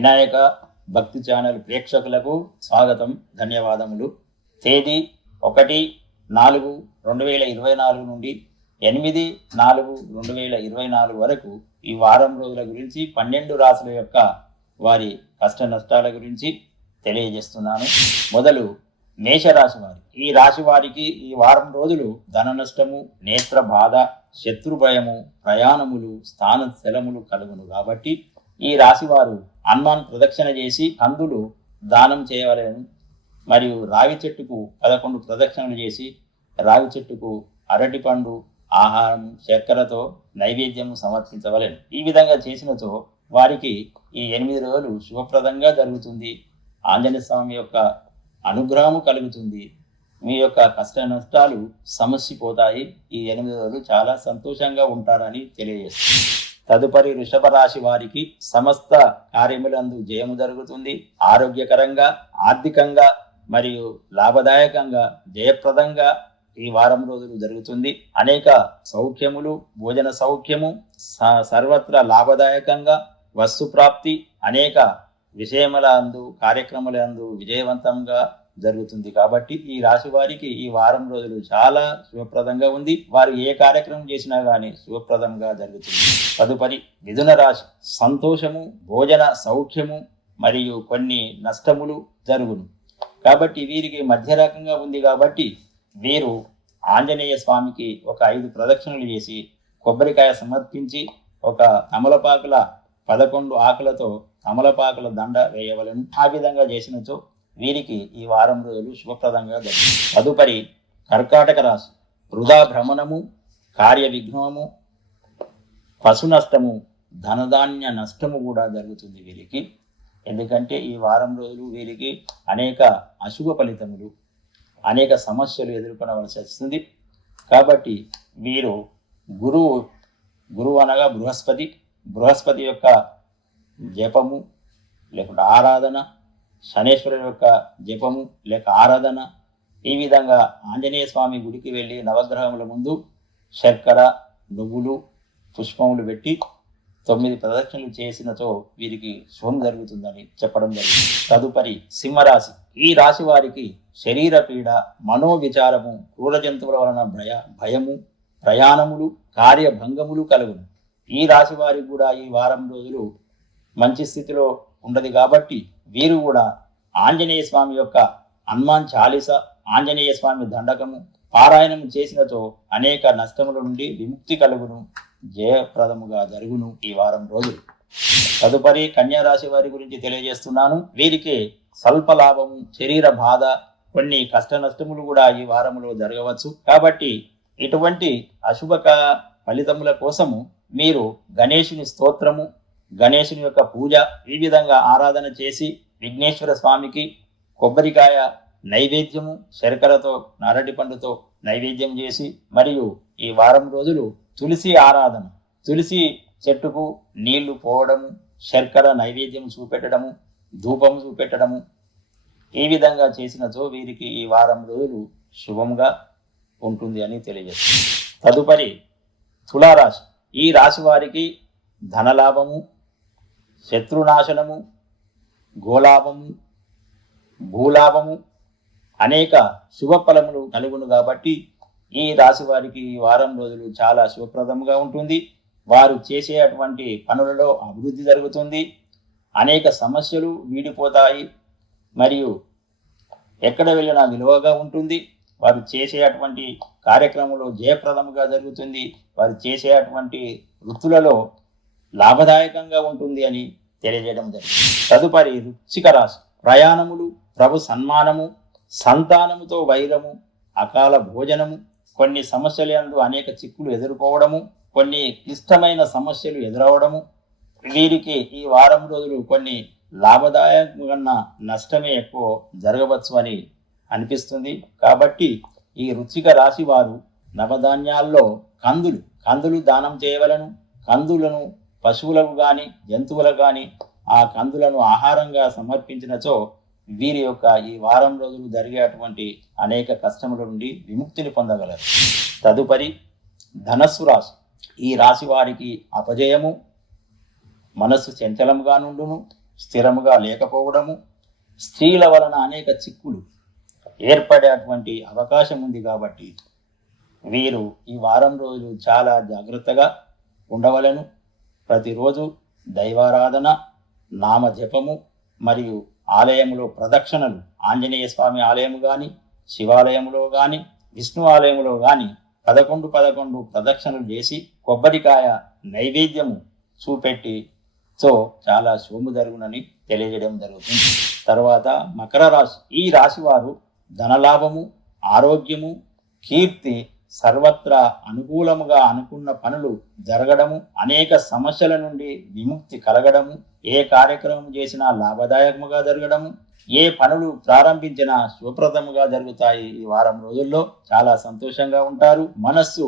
వినాయక భక్తి ఛానల్ ప్రేక్షకులకు స్వాగతం ధన్యవాదములు. తేదీ ఒకటి నాలుగు రెండు వేల ఇరవై నాలుగు నుండి ఎనిమిది నాలుగు రెండు వేల ఇరవై నాలుగు వరకు ఈ వారం రోజుల గురించి పన్నెండు రాసుల యొక్క వారి కష్ట నష్టాల గురించి తెలియజేస్తున్నాను. మొదలు మేషరాశి వారి. ఈ రాశి వారికి ఈ వారం రోజులు ధన నష్టము నేత్ర బాధ శత్రు భయము ప్రయాణములు స్థాన స్థలములు కలుగును. కాబట్టి ఈ రాశి వారు హనుమాన్ ప్రదక్షిణ చేసి కందులు దానం చేయవలెను. మరియు రావి చెట్టుకు పదకొండు ప్రదక్షిణలు చేసి రావి చెట్టుకు అరటి పండు ఆహారం చక్కెరతో నైవేద్యం సమర్పించవలెను. ఈ విధంగా చేసినచో వారికి ఈ ఎనిమిది రోజులు శుభప్రదంగా జరుగుతుంది. ఆంజనేయ స్వామి యొక్క అనుగ్రహము కలుగుతుంది. మీ యొక్క కష్ట నష్టాలు సమస్యపోతాయి. ఈ ఎనిమిది రోజులు చాలా సంతోషంగా ఉంటారని తెలియజేస్తుంది తదుపరి వృషభ రాశి వారికి సమస్త కార్యములందు జయము జరుగుతుంది. ఆరోగ్యకరంగా ఆర్థికంగా మరియు లాభదాయకంగా జయప్రదంగా ఈ వారం రోజులు జరుగుతుంది. అనేక సౌఖ్యములు భోజన సౌఖ్యము స- సర్వత్రా లాభదాయకంగా వస్తు ప్రాప్తి అనేక విషయముల అందు కార్యక్రమాల అందు విజయవంతంగా జరుగుతుంది. కాబట్టి ఈ రాశి వారికి ఈ వారం రోజులు చాలా శుభప్రదంగా ఉంది. వారు ఏ కార్యక్రమం చేసినా గానీ శుభప్రదంగా జరుగుతుంది. తదుపరి మిథున రాశి సంతోషము భోజన సౌఖ్యము మరియు కొన్ని నష్టములు జరుగును. కాబట్టి వీరికి మధ్య రకంగా ఉంది కాబట్టి వీరు ఆంజనేయ స్వామికి ఒక ఐదు ప్రదక్షిణలు చేసి కొబ్బరికాయ సమర్పించి ఒక తమలపాకుల పదకొండు ఆకులతో తమలపాకుల దండ వేయవలను. ఆ విధంగా చేసినచో వీరికి ఈ వారం రోజులు శుభప్రదంగా జరుగుతుంది తదుపరి కర్కాటక రాశి. వృధా భ్రమణము కార్య విఘ్నము పశు నష్టము ధనధాన్య నష్టము కూడా జరుగుతుంది వీరికి. ఎందుకంటే ఈ వారం రోజులు వీరికి అనేక అశుభ ఫలితములు అనేక సమస్యలు ఎదుర్కొనవలసి వస్తుంది. కాబట్టి వీరు గురువు గురువు అనగా బృహస్పతి. బృహస్పతి యొక్క జపము లేకుంటే ఆరాధన శనేశ్వరుని యొక్క జపము లేక ఆరాధన ఈ విధంగా ఆంజనేయ స్వామి గుడికి వెళ్ళి నవగ్రహముల ముందు శర్కర నువ్వులు పుష్పములు పెట్టి తొమ్మిది ప్రదక్షిణలు చేసినతో వీరికి శుభం జరుగుతుందని చెప్పడం జరిగింది. తదుపరి సింహరాశి. ఈ రాశి వారికి శరీర పీడ మనోవిచారము క్రూర జంతువుల వలన భయ భయము ప్రయాణములు కార్యభంగములు కలుగును. ఈ రాశి వారికి కూడా ఈ వారం రోజులు మంచి స్థితిలో ఉండదు కాబట్టి వీరు కూడా ఆంజనేయ స్వామి యొక్క హనుమాన్ చాలీస ఆంజనేయ స్వామి దండకము పారాయణము చేసినతో అనేక నష్టముల నుండి విముక్తి కలుగును జయప్రదముగా జరుగును ఈ వారం రోజులు. తదుపరి కన్యారాశి వారి గురించి తెలియజేస్తున్నాను. వీరికి స్వల్ప లాభము శరీర బాధ కొన్ని కష్ట నష్టములు కూడా ఈ వారములో జరగవచ్చు. కాబట్టి ఇటువంటి అశుభక ఫలితముల కోసము మీరు గణేశుని స్తోత్రము గణేశుని యొక్క పూజ ఈ విధంగా ఆరాధన చేసి విఘ్నేశ్వర స్వామికి కొబ్బరికాయ నైవేద్యము శర్కరతో నారటి పండుతో నైవేద్యం చేసి మరియు ఈ వారం రోజులు తులసి ఆరాధన తులసి చెట్టుకు నీళ్ళు పోవడము శర్కర నైవేద్యం చూపెట్టడము ధూపం చూపెట్టడము ఈ విధంగా చేసినచో వీరికి ఈ వారం రోజులు శుభంగా ఉంటుంది అని తెలియజేస్తుంది. తదుపరి తులారాశి. ఈ రాశి వారికి ధనలాభము శత్రునాశనము గోలాభము భూలాభము అనేక శుభ ఫలములు కలుగును కాబట్టి ఈ రాశి వారికి వారం రోజులు చాలా శుభప్రదంగా ఉంటుంది. వారు చేసే అటువంటి పనులలో అభివృద్ధి జరుగుతుంది. అనేక సమస్యలు వీడిపోతాయి. మరియు ఎక్కడ వెళ్ళినా విలువగా ఉంటుంది. వారు చేసే అటువంటి కార్యక్రమంలో జయప్రదముగా జరుగుతుంది. వారు చేసే అటువంటి వృత్తులలో లాభదాయకంగా ఉంటుంది అని తెలియజేయడం జరిగింది. తదుపరి రుచిక రాశి. ప్రయాణములు ప్రభు సన్మానము సంతానముతో వైరము అకాల భోజనము కొన్ని సమస్యలందు అనేక చిక్కులు ఎదుర్కోవడము కొన్ని క్లిష్టమైన సమస్యలు ఎదురవడము వీరికి ఈ వారం రోజులు కొన్ని లాభదాయకన్నా నష్టమే ఎక్కువ జరగవచ్చు అని అనిపిస్తుంది. కాబట్టి ఈ రుచిక రాశి వారు నవధాన్యాల్లో కందులు కందులు దానం చేయవలను కందులను పశువులకు గాని జంతువులకు గాని ఆ కందులను ఆహారంగా సమర్పించినచో వీరి యొక్క ఈ వారం రోజులు జరిగేటువంటి అనేక కష్టముల నుండి విముక్తిని పొందగలరు. తదుపరి ధనస్సు రాశి. ఈ రాశి వారికి అపజయము మనస్సు చంచలముగా నుండును స్థిరముగా లేకపోవడము స్త్రీల వలన అనేక చిక్కులు ఏర్పడేటువంటి అవకాశం ఉంది కాబట్టి వీరు ఈ వారం రోజులు చాలా జాగ్రత్తగా ఉండవలను. ప్రతిరోజు దైవారాధన నామ జపము మరియు ఆలయములో ప్రదక్షిణలు. ఆంజనేయ స్వామి ఆలయము కానీ శివాలయంలో కానీ విష్ణు ఆలయంలో కానీ పదకొండు పదకొండు ప్రదక్షిణలు చేసి కొబ్బరికాయ నైవేద్యము చూపెట్టి సో చాలా శుభము జరుగునని తెలియజేయడం జరుగుతుంది. తర్వాత మకర రాశి ఈ రాశి వారు ధనలాభము ఆరోగ్యము కీర్తి సర్వత్రా అనుకూలముగా అనుకున్న పనులు జరగడము అనేక సమస్యల నుండి విముక్తి కలగడము ఏ కార్యక్రమం చేసినా లాభదాయకముగా జరగడము ఏ పనులు ప్రారంభించినా శుభప్రదముగా జరుగుతాయి ఈ వారం రోజుల్లో. చాలా సంతోషంగా ఉంటారు మనస్సు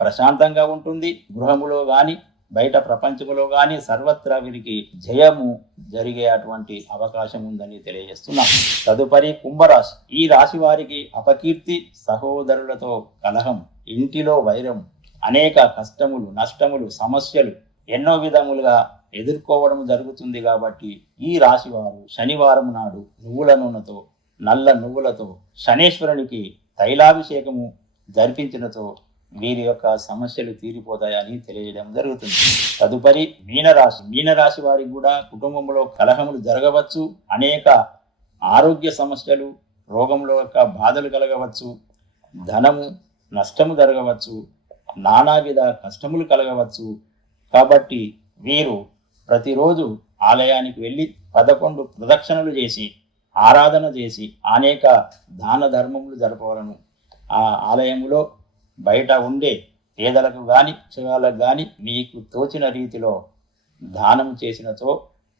ప్రశాంతంగా ఉంటుంది గృహములో కానీ బయట ప్రపంచములో కానీ సర్వత్రా వీరికి జయము జరిగే అటువంటి అవకాశం ఉందని తెలియజేస్తున్నాం. తదుపరి కుంభరాశి. ఈ రాశి వారికి అపకీర్తి సహోదరులతో కలహం ఇంటిలో వైరం అనేక కష్టములు నష్టములు సమస్యలు ఎన్నో విధములుగా ఎదుర్కోవడం జరుగుతుంది కాబట్టి ఈ రాశి వారు శనివారం నాడు నువ్వుల నూనెతో నల్ల నువ్వులతో శనేశ్వరునికి తైలాభిషేకము జరిపించినతో వీరి యొక్క సమస్యలు తీరిపోతాయని తెలియజేయడం జరుగుతుంది. తదుపరి మీనరాశి. మీనరాశి వారికి కూడా కుటుంబంలో కలహములు జరగవచ్చు అనేక ఆరోగ్య సమస్యలు రోగంలో యొక్క బాధలు కలగవచ్చు ధనము నష్టము జరగవచ్చు నానావిధ కష్టములు కలగవచ్చు. కాబట్టి వీరు ప్రతిరోజు ఆలయానికి వెళ్ళి పదకొండు ప్రదక్షిణలు చేసి ఆరాధన చేసి అనేక దాన ధర్మములు జరపవలను. ఆ ఆలయంలో బయట ఉండే పేదలకు కానీ శివాలకు కానీ మీకు తోచిన రీతిలో దానం చేసినతో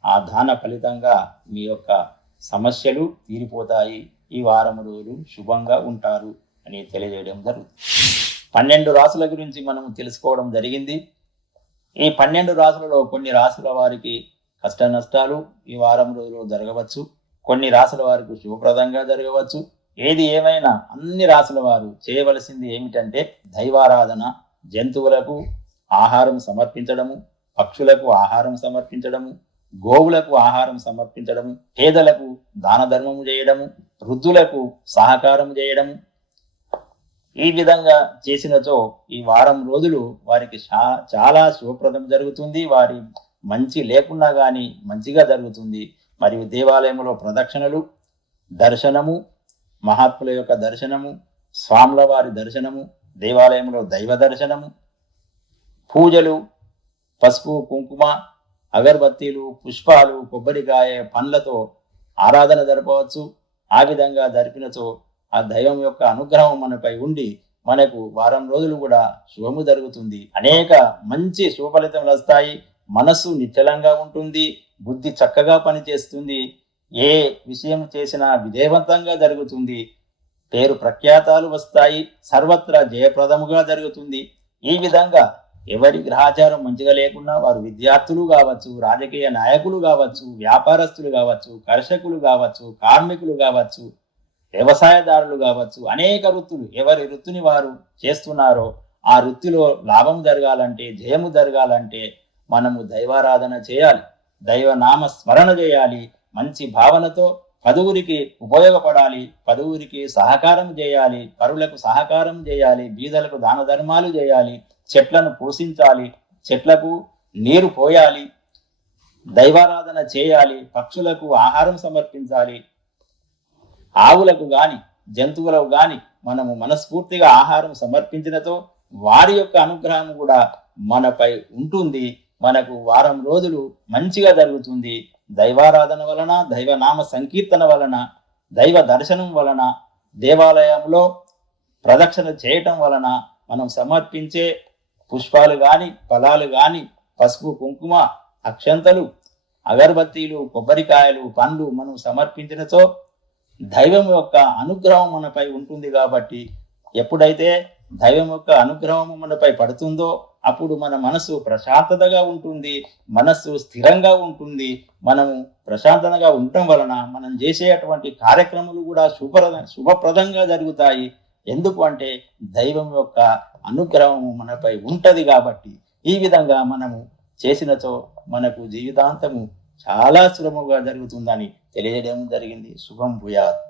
ఆ దాన ఫలితంగా మీ యొక్క సమస్యలు తీరిపోతాయి. ఈ వారం రోజులు శుభంగా ఉంటారు అని తెలియజేయడం జరుగుతుంది. పన్నెండు రాసుల గురించి మనం తెలుసుకోవడం జరిగింది. ఈ పన్నెండు రాసులలో కొన్ని రాసుల వారికి కష్ట నష్టాలు ఈ వారం రోజులు జరగవచ్చు. కొన్ని రాసుల వారికి శుభప్రదంగా జరగవచ్చు. ఏది ఏమైనా అన్ని రాసుల వారు చేయవలసింది ఏమిటంటే దైవారాధన జంతువులకు ఆహారం సమర్పించడము పక్షులకు ఆహారం సమర్పించడము గోవులకు ఆహారం సమర్పించడము పేదలకు దాన ధర్మము చేయడము వృద్ధులకు సహకారం చేయడము. ఈ విధంగా చేసినచో ఈ వారం రోజులు వారికి చా- చాలా శుభప్రదం జరుగుతుంది. వారి మంచి లేకున్నా కానీ మంచిగా జరుగుతుంది. మరియు దేవాలయంలో ప్రదక్షిణలు దర్శనము మహాత్ముల యొక్క దర్శనము స్వాముల వారి దర్శనము దేవాలయంలో దైవ దర్శనము పూజలు పసుపు కుంకుమ అగరబత్తీలు పుష్పాలు కొబ్బరికాయ పండ్లతో ఆరాధన జరపవచ్చు. ఆ విధంగా జరిపినచో ఆ దైవం యొక్క అనుగ్రహం మనపై ఉండి మనకు వారం రోజులు కూడా శుభము జరుగుతుంది. అనేక మంచి శుభ ఫలితములు వస్తాయి. మనస్సు నిశ్చలంగా ఉంటుంది. బుద్ధి చక్కగా పనిచేస్తుంది. ఏ విషయం చేసినా విజయవంతంగా జరుగుతుంది. పేరు ప్రఖ్యాతాలు వస్తాయి. సర్వత్రా జయప్రదముగా జరుగుతుంది. ఈ విధంగా ఎవరి గ్రహాచారం మంచిగా లేకున్నా వారు విద్యార్థులు కావచ్చు రాజకీయ నాయకులు కావచ్చు వ్యాపారస్తులు కావచ్చు కర్షకులు కావచ్చు కార్మికులు కావచ్చు వ్యవసాయదారులు కావచ్చు అనేక వృత్తులు ఎవరి వృత్తిని వారు చేస్తున్నారో ఆ వృత్తిలో లాభం జరగాలంటే జయము జరగాలంటే మనము దైవారాధన చేయాలి. దైవ నామ స్మరణ చేయాలి. మంచి భావనతో పదువురికి ఉపయోగపడాలి పదువురికి సహకారం చేయాలి పరులకు సహకారం చేయాలి బీదలకు దాన ధర్మాలు చేయాలి చెట్లను పోషించాలి చెట్లకు నీరు పోయాలి దైవారాధన చేయాలి పక్షులకు ఆహారం సమర్పించాలి. ఆవులకు గాని జంతువులకు గాని మనము మనస్ఫూర్తిగా ఆహారం సమర్పించినతో వారి యొక్క అనుగ్రహం కూడా మనపై ఉంటుంది. మనకు వారం రోజులు మంచిగా జరుగుతుంది. దైవారాధన వలన దైవనామ సంకీర్తన వలన దైవ దర్శనం వలన దేవాలయంలో ప్రదక్షిణ చేయటం వలన మనం సమర్పించే పుష్పాలు కానీ ఫలాలు కానీ పసుపు కుంకుమ అక్షంతలు అగరబత్తీలు కొబ్బరికాయలు పండ్లు మనం సమర్పించినచో దైవం యొక్క అనుగ్రహం మనపై ఉంటుంది కాబట్టి ఎప్పుడైతే దైవం యొక్క అనుగ్రహం మనపై పడుతుందో అప్పుడు మన మనసు ప్రశాంతతగా ఉంటుంది మనస్సు స్థిరంగా ఉంటుంది. మనము ప్రశాంతంగా ఉండటం వలన మనం చేసేటువంటి కార్యక్రమాలు కూడా శుభప్రద శుభప్రదంగా జరుగుతాయి. ఎందుకు అంటే దైవం యొక్క అనుగ్రహం మనపై ఉంటది కాబట్టి. ఈ విధంగా మనము చేసినచో మనకు జీవితాంతము చాలా సులభంగా జరుగుతుందని తెలియజేయడం జరిగింది. శుభం భూయాత్.